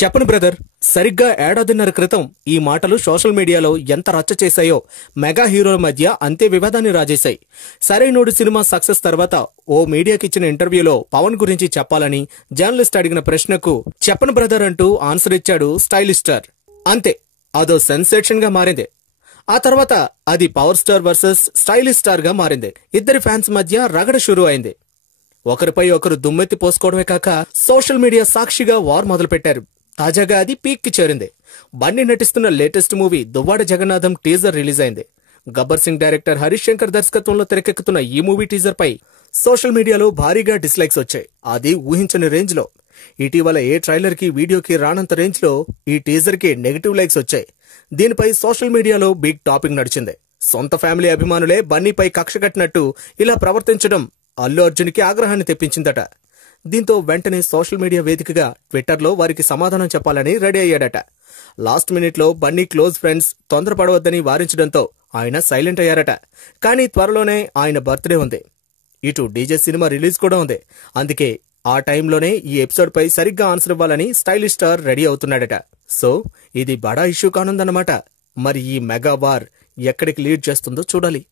చెప్పను బ్రదర్, సరిగ్గా ఏడాదిన్నర క్రితం ఈ మాటలు సోషల్ మీడియాలో ఎంత రచ్చ చేశాయో మెగా హీరోల మధ్య అంతే వివాదాన్ని రాజేశాయి. సరైనోడు సినిమా సక్సెస్ తర్వాత ఓ మీడియాకి ఇచ్చిన ఇంటర్వ్యూలో పవన్ గురించి చెప్పాలని జర్నలిస్ట్ అడిగిన ప్రశ్నకు చెప్పను బ్రదర్ అంటూ ఆన్సర్ ఇచ్చాడు స్టైలిష్ స్టార్. అంతే, అదో సెన్సేషన్ గా మారింది. ఆ తర్వాత అది power star versus stylish star గా మారింది. ఇద్దరి ఫ్యాన్స్ మధ్య రగడ షురూ అయింది. ఒకరిపై ఒకరు దుమ్మెత్తి పోసుకోవడమే కాక సోషల్ మీడియా సాక్షిగా వార్ మొదలుపెట్టారు. తాజాగా అది పీక్ కి చేరింది. బన్నీ నటిస్తున్న latest movie Duvvada Jagannatham teaser release అయింది. గబ్బర్ సింగ్ డైరెక్టర్ హరీష్ శంకర్ దర్శకత్వంలో తెరకెక్కుతున్న ఈ మూవీ టీజర్ పై సోషల్ మీడియాలో భారీగా డిస్లైక్స్ వచ్చాయి. అది ఊహించని రేంజ్ లో. ఇటీవల ఏ ట్రైలర్ కి వీడియోకి రానంత రేంజ్ లో ఈ టీజర్ కి నెగటివ్ లైక్స్ వచ్చాయి. దీనిపై సోషల్ మీడియాలో బిగ్ టాపిక్ నడిచింది. సొంత ఫ్యామిలీ అభిమానులే బన్నీపై కక్ష కట్టినట్టు ఇలా ప్రవర్తించడం అల్లు అర్జున్ కి ఆగ్రహాన్ని తెప్పించిందట. దీంతో వెంటనే సోషల్ మీడియా వేదికగా ట్విట్టర్లో వారికి సమాధానం చెప్పాలని రెడీ అయ్యాడట. లాస్ట్ మినిట్ లో బన్నీ క్లోజ్ ఫ్రెండ్స్ తొందరపడవద్దని వారించడంతో ఆయన సైలెంట్ అయ్యారట. కానీ త్వరలోనే ఆయన బర్త్డే ఉంది. ఇటు డీజే సినిమా రిలీజ్ కూడా ఉంది. అందుకే ఆ టైంలోనే ఈ ఎపిసోడ్ పై సరిగ్గా ఆన్సర్ ఇవ్వాలని స్టైలిష్ స్టార్ రెడీ అవుతున్నాడట. సో ఇది బడా ఇష్యూ కానుందన్నమాట. మరి ఈ మెగా వార్ ఎక్కడికి లీడ్ చేస్తుందో చూడాలి.